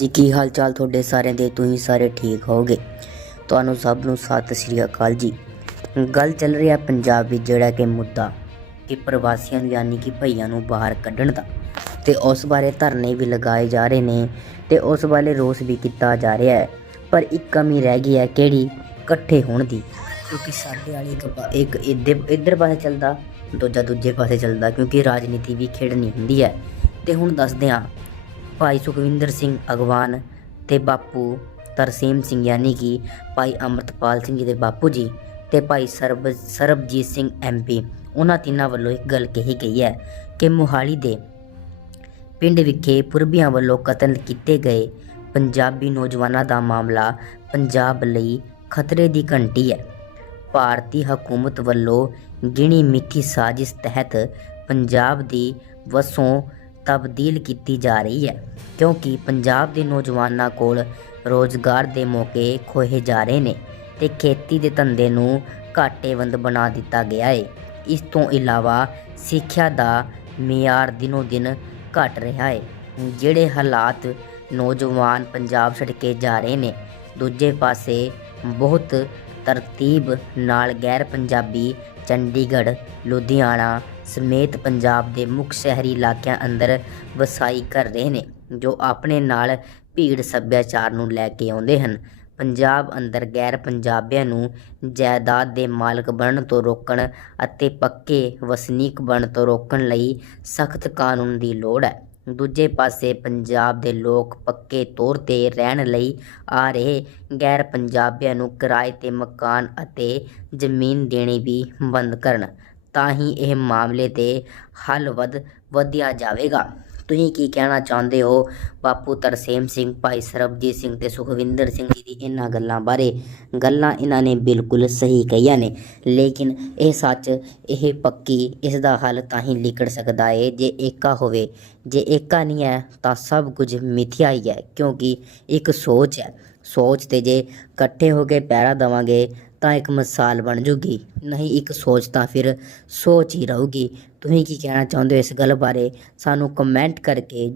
ਜੀ, ਕੀ ਹਾਲ ਚਾਲ ਤੁਹਾਡੇ ਸਾਰਿਆਂ ਦੇ? ਤੁਸੀਂ ਸਾਰੇ ਠੀਕ ਹੋਗੇ ਤੁਹਾਨੂੰ ਸਭ ਨੂੰ ਸਤਿ ਸ੍ਰੀ ਅਕਾਲ ਜੀ। ਗੱਲ ਚੱਲ ਰਹੀ ਹੈ ਪੰਜਾਬ ਵਿੱਚ, ਜਿਹੜਾ ਕਿ ਮੁੱਦਾ ਕਿ ਪ੍ਰਵਾਸੀਆਂ ਨੂੰ ਯਾਨੀ ਕਿ ਭਈਆਂ ਨੂੰ ਬਾਹਰ ਕੱਢਣ ਦਾ ਤੇ ਉਸ ਬਾਰੇ ਧਰਨੇ ਵੀ ਲਗਾਏ ਜਾ ਰਹੇ ਨੇ ਤੇ ਉਸ ਬਾਰੇ ਰੋਸ ਵੀ ਕੀਤਾ ਜਾ ਰਿਹਾ ਹੈ। ਪਰ ਇੱਕ ਕਮੀ ਰਹਿ ਗਈ ਹੈ ਕਿਹੜੀ? ਇਕੱਠੇ ਹੋਣ ਦੀ। ਕਿਉਂਕਿ ਸਾਡੇ ਵਾਲੀ ਇੱਕ ਇੱਕ ਇੱਧਰ ਇੱਧਰ ਪਾਸੇ ਚੱਲਦਾ, ਦੂਜਾ ਦੂਜੇ ਪਾਸੇ ਚੱਲਦਾ, ਕਿਉਂਕਿ ਰਾਜਨੀਤੀ ਵੀ ਖੇਡਣੀ ਹੁੰਦੀ ਹੈ। ਤੇ ਹੁਣ ਦੱਸਦੇ ਹਾਂ ਭਾਈ ਸੁਖਵਿੰਦਰ ਸਿੰਘ ਅਗਵਾਨ ਤੇ ਬਾਪੂ ਤਰਸੀਮ ਸਿੰਘ, ਯਾਨੀ ਕਿ ਭਾਈ ਅੰਮ੍ਰਿਤਪਾਲ ਸਿੰਘ ਜੀ ਦੇ ਬਾਪੂ ਜੀ ਤੇ ਭਾਈ ਸਰਬ, ਸਰਬਜੀਤ ਸਿੰਘ ਐਮਪੀ ਉਹਨਾਂ ਤਿੰਨਾਂ ਵੱਲੋਂ ਇੱਕ ਗੱਲ ਕਹੀ ਗਈ ਹੈ ਕਿ ਮੁਹਾਲੀ ਦੇ ਪਿੰਡ ਵਿਖੇ ਪੁਰਬੀਆਂ ਵੱਲੋਂ ਕਤਲ ਕੀਤੇ ਗਏ ਪੰਜਾਬੀ ਨੌਜਵਾਨਾਂ ਦਾ ਮਾਮਲਾ ਪੰਜਾਬ ਲਈ ਖਤਰੇ ਦੀ ਘੰਟੀ ਹੈ। ਭਾਰਤੀ ਹਕੂਮਤ ਵੱਲੋਂ ਗਿਣੀ ਮਿੱਥੀ ਸਾਜ਼ਿਸ਼ ਤਹਿਤ ਪੰਜਾਬ ਦੀ ਵਸੋਂ ਤਬਦੀਲ ਕੀਤੀ ਜਾ ਰਹੀ ਹੈ, ਕਿਉਂਕਿ ਪੰਜਾਬ ਦੇ ਨੌਜਵਾਨਾਂ ਕੋਲ ਰੋਜ਼ਗਾਰ ਦੇ ਮੌਕੇ ਖੋਹੇ ਜਾ ਰਹੇ ਨੇ ਤੇ ਖੇਤੀ ਦੇ ਧੰਦੇ ਨੂੰ ਘਾਟੇਵੰਦ ਬਣਾ ਦਿੱਤਾ ਗਿਆ ਹੈ ਇਸ ਤੋਂ ਇਲਾਵਾ ਸਿੱਖਿਆ ਦਾ ਮਿਆਰ ਦਿਨੋ ਦਿਨ ਘਟ ਰਿਹਾ ਹੈ ਜਿਹੜੇ ਹਾਲਾਤ ਨੌਜਵਾਨ ਪੰਜਾਬ ਛੱਡ ਕੇ ਜਾ ਰਹੇ ਨੇ। ਦੂਜੇ ਪਾਸੇ ਬਹੁਤ ਤਰਤੀਬ ਨਾਲ ਗੈਰ ਪੰਜਾਬੀ ਚੰਡੀਗੜ੍ਹ, ਲੁਧਿਆਣਾ ਸਮੇਤ ਪੰਜਾਬ ਦੇ ਮੁੱਖ ਸ਼ਹਿਰੀ ਇਲਾਕਿਆਂ ਅੰਦਰ ਵਸਾਈ ਕਰ ਰਹੇ ਨੇ, ਜੋ ਆਪਣੇ ਨਾਲ ਭੀੜ ਸੱਭਿਆਚਾਰ ਨੂੰ ਲੈ ਕੇ ਆਉਂਦੇ ਹਨ। ਪੰਜਾਬ ਅੰਦਰ ਗੈਰ ਪੰਜਾਬੀਆਂ ਨੂੰ ਜਾਇਦਾਦ ਦੇ ਮਾਲਕ ਬਣਨ ਤੋਂ ਰੋਕਣ ਅਤੇ ਪੱਕੇ ਵਸਨੀਕ ਬਣਨ ਤੋਂ ਰੋਕਣ ਲਈ ਸਖਤ ਕਾਨੂੰਨ ਦੀ ਲੋੜ ਹੈ। ਦੂਜੇ ਪਾਸੇ ਪੰਜਾਬ ਦੇ ਲੋਕ ਪੱਕੇ ਤੌਰ ਤੇ ਰਹਿਣ ਲਈ ਆ ਰਹੇ ਗੈਰ ਪੰਜਾਬੀਆਂ ਨੂੰ ਕਿਰਾਏ ਤੇ ਮਕਾਨ ਅਤੇ ਜ਼ਮੀਨ ਦੇਣੀ ਵੀ ਬੰਦ ਕਰਨ। ਤਾਂ ਹੀ ਇਹ ਮਾਮਲੇ ਤੇ ਹੱਲ ਵਧ, ਵਧਿਆ ਜਾਵੇਗਾ। ਤੁਸੀਂ ਕੀ ਕਹਿਣਾ ਚਾਹੁੰਦੇ ਹੋ? ਬਾਪੂ ਤਰਸੇਮ ਸਿੰਘ, ਭਾਈ ਸਰਬਜੀਤ ਸਿੰਘ ਤੇ ਸੁਖਵਿੰਦਰ ਸਿੰਘ ਜੀ ਦੀ ਇਹਨਾਂ ਗੱਲਾਂ ਬਾਰੇ। ਗੱਲਾਂ ਇਹਨਾਂ ਨੇ ਬਿਲਕੁਲ ਸਹੀ ਕਹੀਆਂ ਨੇ, ਲੇਕਿਨ ਇਹ ਸੱਚ, ਇਹ ਪੱਕੀ, ਇਸ ਦਾ ਹੱਲ ਤਾਂ ਹੀ ਨਿਕਲ ਸਕਦਾ ਏ। ਜੇ ਏਕਾ ਹੋਵੇ, ਜੇ ਏਕਾ ਨਹੀਂ ਹੈ, ਤਾਂ ਸਭ ਕੁਝ ਮਿਥਿਆ ਹੀ ਹੈ, ਕਿਉਂਕਿ ਇੱਕ ਸੋਚ ਹੈ। ਸੋਚ ਤੇ ਜੇ ਇਕੱਠੇ ਹੋ ਕੇ ਪੈਰਾ ਦੇਵਾਂਗੇ ਤਾਂ ਇੱਕ ਮਿਸਾਲ ਬਣ ਜੂਗੀ। ਨਹੀਂ, ਇੱਕ ਸੋਚ ਤਾਂ ਫਿਰ ਸੋਚ ਹੀ ਰਹੂਗੀ। ਤੁਸੀਂ ਕੀ ਕਹਿਣਾ ਚਾਹੁੰਦੇ ਹੋ ਇਸ ਗੱਲ ਬਾਰੇ? ਸਾਨੂੰ ਕਮੈਂਟ ਕਰਕੇ